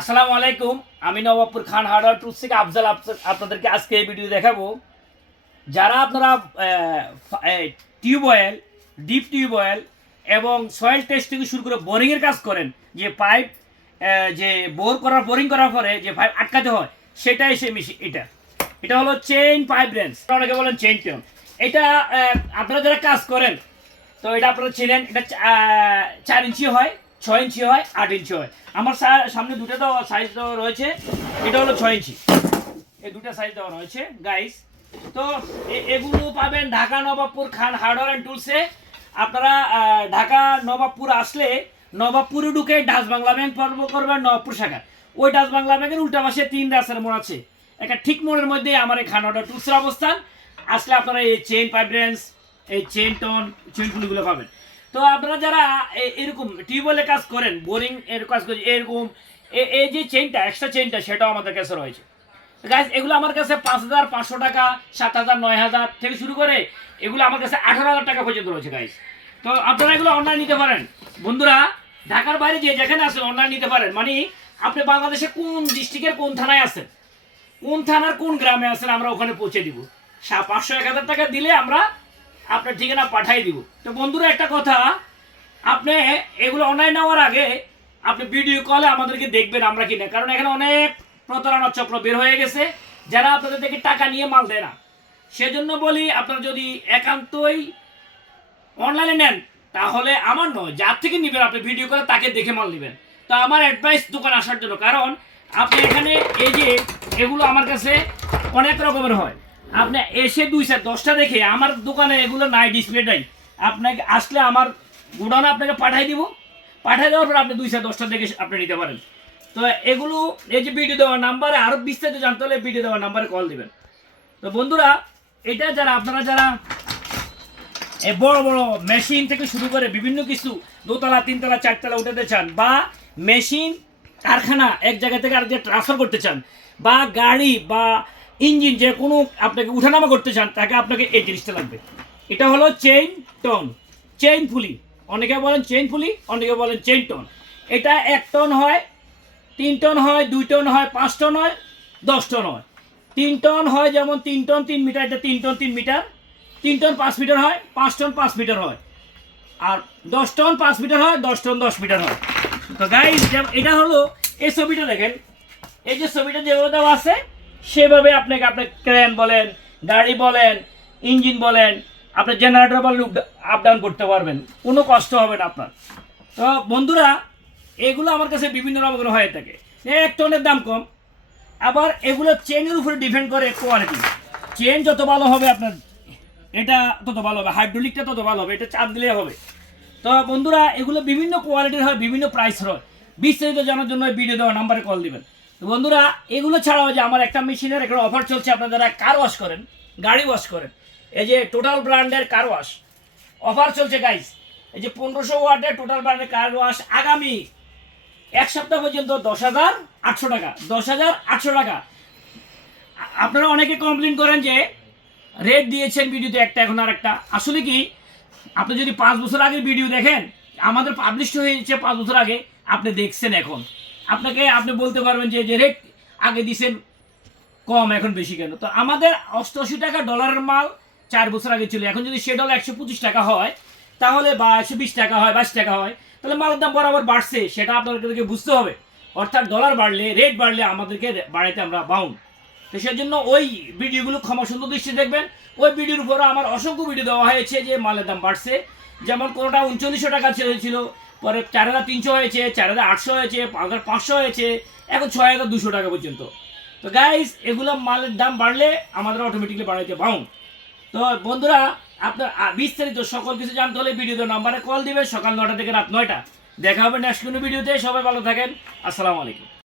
আসসালামু আলাইকুম, আমি নবাবপুর খান হার্ডওয়ার টুলস থেকে আফজাল আপনাদেরকে আজকে এই ভিডিও দেখাবো। যারা আপনারা টিউবওয়েল ডিপ টিউবওয়েল এবং সয়েল টেস্ট শুরু করে বোরিংয়ের কাজ করেন, যে পাইপ যে বোর করার, বোরিং করার পরে যে পাইপ আটকাতে হয়, সেটাই সে মেশিন, এটা। এটা হলো চেইন পাইপ রেঞ্জ অনেকে বলেন চেইন টেন এটা আপনারা যারা কাজ করেন, তো এটা আপনারা চেনেন, এটা চার ইঞ্চি হয় ছয় ইঞ্চি হয়, আট ইঞ্চি হয়। আমার সামনে দুটো তো সাইজ দেওয়া রয়েছে, এটা হলো ছয় ইঞ্চি। এই দুটো সাইজ দেওয়া রয়েছে গাইস তো এগুলো পাবেন ঢাকা নবাবপুর খান হার্ডওয়ার অ্যান্ড টুলসে আপনারা ঢাকা নবাবপুর আসলে নবাবপুরে ঢুকে ডাচ বাংলা ব্যাংক পর্ব করবেন নবাবপুর শাখা ওই ডাচ বাংলা ব্যাংকের উল্টা পাশে তিন রাস্তার মোড় আছে। একটা ঠিক মোড়ের মধ্যে আমার এই খান হার্ডওয়ার টুলসের অবস্থান। আসলে আপনারা এই চেইন পাইপ রেঞ্জ এই চেইন টন চেইনগুলো পাবেন। তো আপনারা যারা এরকম টিউবওয়েলে কাজ করেন, বোরিং এর কাজ করেন, এরকম এই যে চেইনটা এক্সট্রা চেইনটা সেটাও আমাদের কাছে রয়েছে। গাইজ এগুলো আমার কাছে পাঁচ হাজার পাঁচশো টাকা, সাত হাজার, নয় হাজার থেকে শুরু করে এগুলো আমার কাছে আঠারো হাজার টাকা পর্যন্ত রয়েছে গাইজ তো আপনারা এগুলো অনলাইন নিতে পারেন। বন্ধুরা, ঢাকার বাইরে যে যেখানে আছেন অনলাইন নিতে পারেন। মানে আপনি বাংলাদেশে কোন ডিস্ট্রিক্টের কোন থানায় আছেন? কোন থানার কোন গ্রামে আছেন আমরা ওখানে পৌঁছে দিব। পাঁচশো, এক হাজার টাকা দিলে আমরা আপনার ঠিকানা পাঠাই দিব। তো বন্ধুরা, একটা কথা, আপনি এগুলো অনলাইন নেওয়ার আগে আপনি ভিডিও কলে আমাদেরকে দেখবেন আমরা কিনা। কারণ এখানে অনেক প্রতারণা চক্র বের হয়ে গেছে, যারা আপনাদের থেকে টাকা নিয়ে মাল দেয় না। সেজন্য বলি, আপনারা যদি একান্তই অনলাইনে নেন, তাহলে আমার নয়, যার থেকে নেবেন আপনি ভিডিও করে তাকে দেখে মাল নেবেন। তো আমার অ্যাডভাইস দোকান আসার জন্য, কারণ আপনি এখানে এই যে এগুলো আমার কাছে অনেক রকমের হয়। আপনি এসে দুই চার দশটা দেখে আমার দোকানে এগুলো নাই ডিসপ্লে নাই আপনাকে আসলে আমার গোডাউনে আপনাকে পাঠাই দিব। পাঠাই দেওয়ার পর আপনি দুই চার দশটা দেখে আপনি নিতে পারেন। তো এগুলো, এই যে ভিডিও দেওয়ার নাম্বারে আরও বিস্তারিত জানতে হলে ভিডিও দেওয়ার নাম্বারে কল দিবেন। তো বন্ধুরা, এটা যারা, আপনারা যারা এই বড় বড় মেশিন থেকে শুরু করে বিভিন্ন কিছু, দোতলা, তিনতলা, চারতলা উঠাতে চান বা মেশিন কারখানা এক জায়গা থেকে আরেক জায়গায় ট্রান্সফার করতে চান, বা গাড়ি বা ইঞ্জিন যে কোনো আপনাকে উঠানামা করতে চান, তাকে আপনাকে এই জিনিসটা লাগবে। এটা হলো চেইন টন চেইন ফুলি অনেকে বলেন চেইন ফুলি অনেকে বলেন চেইন টন এটা এক টন হয়, তিন টন হয়, দুই টন হয়, পাঁচ টন হয়, দশ টন হয়। তিন টন হয় যেমন তিন টন তিন মিটার, এটা তিন টন তিন মিটার। তিন টন পাঁচ মিটার হয়, পাঁচ টন পাঁচ মিটার হয়। আর দশ টন পাঁচ মিটার হয়, দশ টন দশ মিটার হয়। তো গাইজ এটা হলো এই ছবিটা দেখেন। এই যে ছবিটা যেভাবে দেওয়া আছে সেভাবে আপনাকে আপনার ক্রেন বলেন, গাড়ি বলেন ইঞ্জিন বলেন আপনার জেনারেটর বলেন আপ ডাউন করতে পারবেন। কোনো কষ্ট হবে না আপনার। তো বন্ধুরা, এগুলো আমার কাছে বিভিন্ন রকমের হয়ে থাকে। এক টনের দাম কম। আবার এগুলো চেনের উপরে ডিপেন্ড করে কোয়ালিটি চেন যত ভালো হবে আপনার, এটা তত ভালো হবে। হাইড্রোলিকটা তত ভালো হবে। এটা চাপ দিলে হবে। তো বন্ধুরা, এগুলো বিভিন্ন কোয়ালিটির হয়, বিভিন্ন প্রাইস হয়। বিস্তারিত জানার জন্য ভিডিও দেওয়া নাম্বারে কল দিবেন। বন্ধুরা, এগুলো ছাড়াও যে আমার একটা মেশিনের একটা অফার চলছে, আপনারা কার ওয়াশ করেন, গাড়ি ওয়াশ করেন, এই যে টোটাল ব্র্যান্ডের কার ওয়াশ অফার চলছে গাইস এই যে পনেরোশো ওয়াটের টোটাল ব্র্যান্ডের কার ওয়াশ আগামী এক সপ্তাহ পর্যন্ত দশ হাজার আটশো টাকা, দশ হাজার আটশো টাকা। আপনারা অনেকে কমপ্লেন করেন যে রেট দিয়েছেন ভিডিওতে একটা, এখন আর একটা আসলে কি, আপনি যদি পাঁচ বছর আগের ভিডিও দেখেন, আমাদের পাবলিশ হয়েছে পাঁচ বছর আগে, আপনি দেখছেন এখন। আপনাকে আপনি বলতে পারবেন যে রেট আগে দিছেন কম, এখন বেশি কেন? তো আমাদের অষ্টআশি টাকা ডলারের মাল চার বছর আগে ছিল। এখন যদি সে ডলার একশো পঁচিশ টাকা হয়, তাহলে বা একশো বিশ টাকা হয়, বাইশ টাকা হয়, তাহলে মালের দাম বরাবর বাড়ছে। সেটা আপনাদেরকে বুঝতে হবে। অর্থাৎ ডলার বাড়লে রেট বাড়লে আমাদেরকে বাড়াইতে আমরা বাউন্ড তো সেজন্য ওই ভিডিওগুলো ক্ষমা সুন্দর দৃষ্টি দেখবেন। ওই ভিডিওর উপরে আমার অসংখ্য ভিডিও দেওয়া হয়েছে যে মালের দাম বাড়ছে। যেমন কোনোটা উনচল্লিশশো টাকা ছিল। পরে চার হাজার তিনশো হয়েছে, চার হাজার আটশো হয়েছে, পাঁচ হাজার পাঁচশো হয়েছে, এখন ছয় হাজার দুশো টাকা পর্যন্ত। তো গাইস এগুলো মালের দাম বাড়লে আমাদের অটোমেটিকলি বাড়াইতে বাউন্ড তো বন্ধুরা, আপনার বিস্তারিত সকল কিছু জানতে হলে ভিডিওতে নাম্বারে কল দিবেন, সকাল নটা থেকে রাত নয়টা। দেখা হবে নেক্সট কোনো ভিডিওতে, সবাই ভালো থাকেন, আসসালামু আলাইকুম।